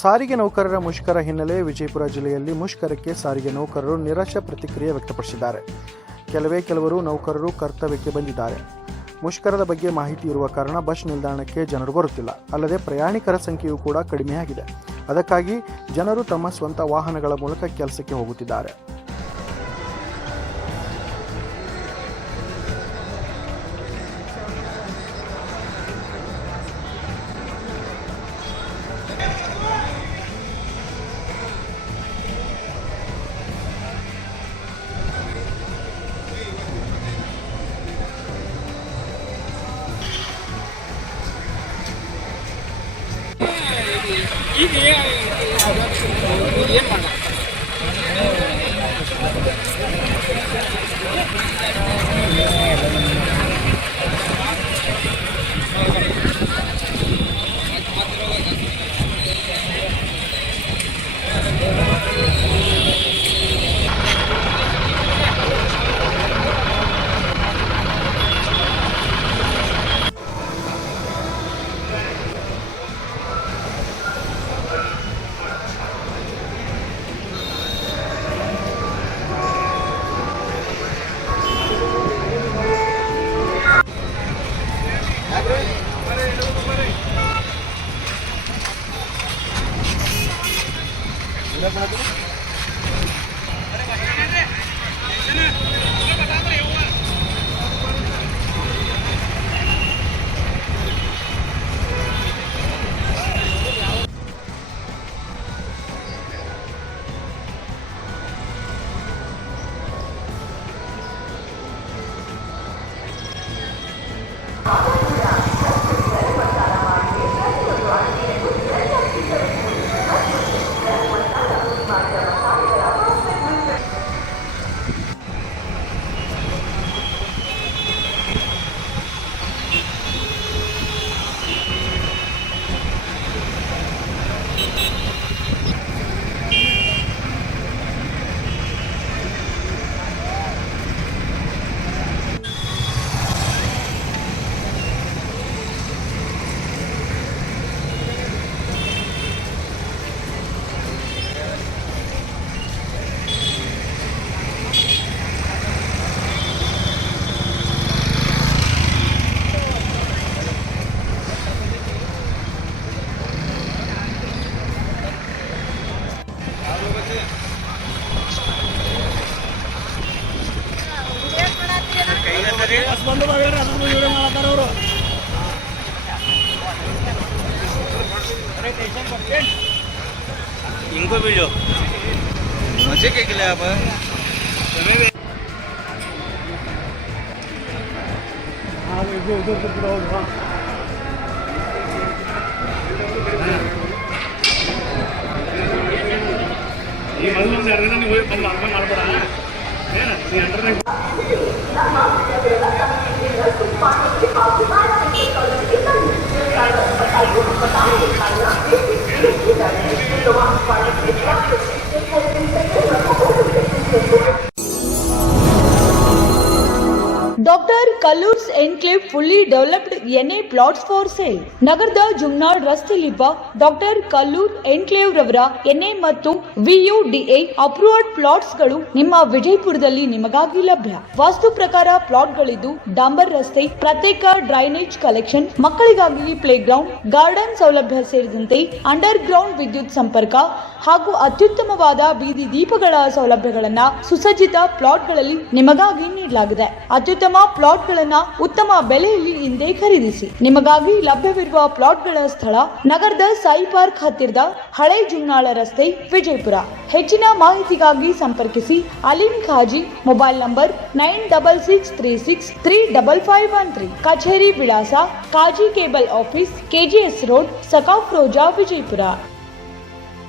ಸಾರಿಗೆ ನೌಕರರ ಮುಷ್ಕರ ಹಿನ್ನೆಲೆ ವಿಜಯಪುರ ಜಿಲ್ಲೆಯಲ್ಲಿ ಮುಷ್ಕರಕ್ಕೆ ಸಾರಿಗೆ ನೌಕರರು ನಿರಾಶಾ ಪ್ರತಿಕ್ರಿಯೆ ವ್ಯಕ್ತಪಡಿಸಿದ್ದಾರೆ. ಕೆಲವರು ನೌಕರರು ಕರ್ತವ್ಯಕ್ಕೆ ಬಂದಿದ್ದಾರೆ. ಮುಷ್ಕರದ ಬಗ್ಗೆ ಮಾಹಿತಿ ಇರುವ ಕಾರಣ ಬಸ್ ನಿಲ್ದಾಣಕ್ಕೆ ಜನರು ಬರುತ್ತಿಲ್ಲ. ಅಲ್ಲದೆ ಪ್ರಯಾಣಿಕರ ಸಂಖ್ಯೆಯೂ ಕೂಡ ಕಡಿಮೆಯಾಗಿದೆ. ಅದಕ್ಕಾಗಿ ಜನರು ತಮ್ಮ ಸ್ವಂತ ವಾಹನಗಳ ಮೂಲಕ ಕೆಲಸಕ್ಕೆ ಹೋಗುತ್ತಿದ್ದಾರೆ. इनको भी लो मजे के लिए आप doctor Kallur's enclave fully developed NA plots for sale. ನಗರದ ಜುಮ್ನಾಳ್ ರಸ್ತೆಯಲ್ಲಿರುವ ಡಾಕ್ಟರ್ ಕಲ್ಲೂರ್ ಎನ್ಕ್ಲೇವ್ ರವರ ಎನ್ಎ ಮತ್ತು ವಿಯುಡಿಎ ಅಪ್ರೂವ್ಡ್ ಪ್ಲಾಟ್ಸ್ ಗಳು ನಿಮ್ಮ ವಿಜಯಪುರದಲ್ಲಿ ನಿಮಗಾಗಿ ಲಭ್ಯ. ವಾಸ್ತು ಪ್ರಕಾರ ಪ್ಲಾಟ್ಗಳಿದ್ದು ಡಾಂಬರ್ ರಸ್ತೆ, ಪ್ರತ್ಯೇಕ ಡ್ರೈನೇಜ್ ಕಲೆಕ್ಷನ್, ಮಕ್ಕಳಿಗಾಗಿ ಪ್ಲೇ ಗ್ರೌಂಡ್, ಗಾರ್ಡನ್ ಸೌಲಭ್ಯ ಸೇರಿದಂತೆ ಅಂಡರ್ ಗ್ರೌಂಡ್ ವಿದ್ಯುತ್ ಸಂಪರ್ಕ ಹಾಗೂ ಅತ್ಯುತ್ತಮವಾದ ಬೀದಿ ದೀಪಗಳ ಸೌಲಭ್ಯಗಳನ್ನ ಸುಸಜ್ಜಿತ ಪ್ಲಾಟ್ಗಳಲ್ಲಿ ನಿಮಗಾಗಿ ನೀಡಲಾಗಿದೆ. ಅತ್ಯುತ್ತಮ ಪ್ಲಾಟ್ಗಳನ್ನ ಉತ್ತಮ ಬೆಲೆಯಲ್ಲಿ ಹಿಂದೆ ಖರೀದಿಸಿ. ನಿಮಗಾಗಿ ಲಭ್ಯವಿರುವ ಪ್ಲಾಟ್ಗಳ ಸ್ಥಳ ನಗರದ ಸಾಯಿ ಪಾರ್ಕ್ ಹತ್ತಿರದ ಹಳೆ ಜುಮ್ನಾಳ ರಸ್ತೆ, ವಿಜಯಪುರ. ಹೆಚ್ಚಿನ ಮಾಹಿತಿಗಾಗಿ ಸಂಪರ್ಕಿಸಿ ಅಲಿಂ ಖಾಜಿ. Mobile number 9663635513. ಕಚೇರಿ ವಿಳಾಸ ಕಾಜಿ ಕೇಬಲ್ ಆಫೀಸ್, ಕೆಜಿಎಸ್ ರೋಡ್, ಸಕಾಫ್ ರೋಜಾ, ವಿಜಯಪುರ.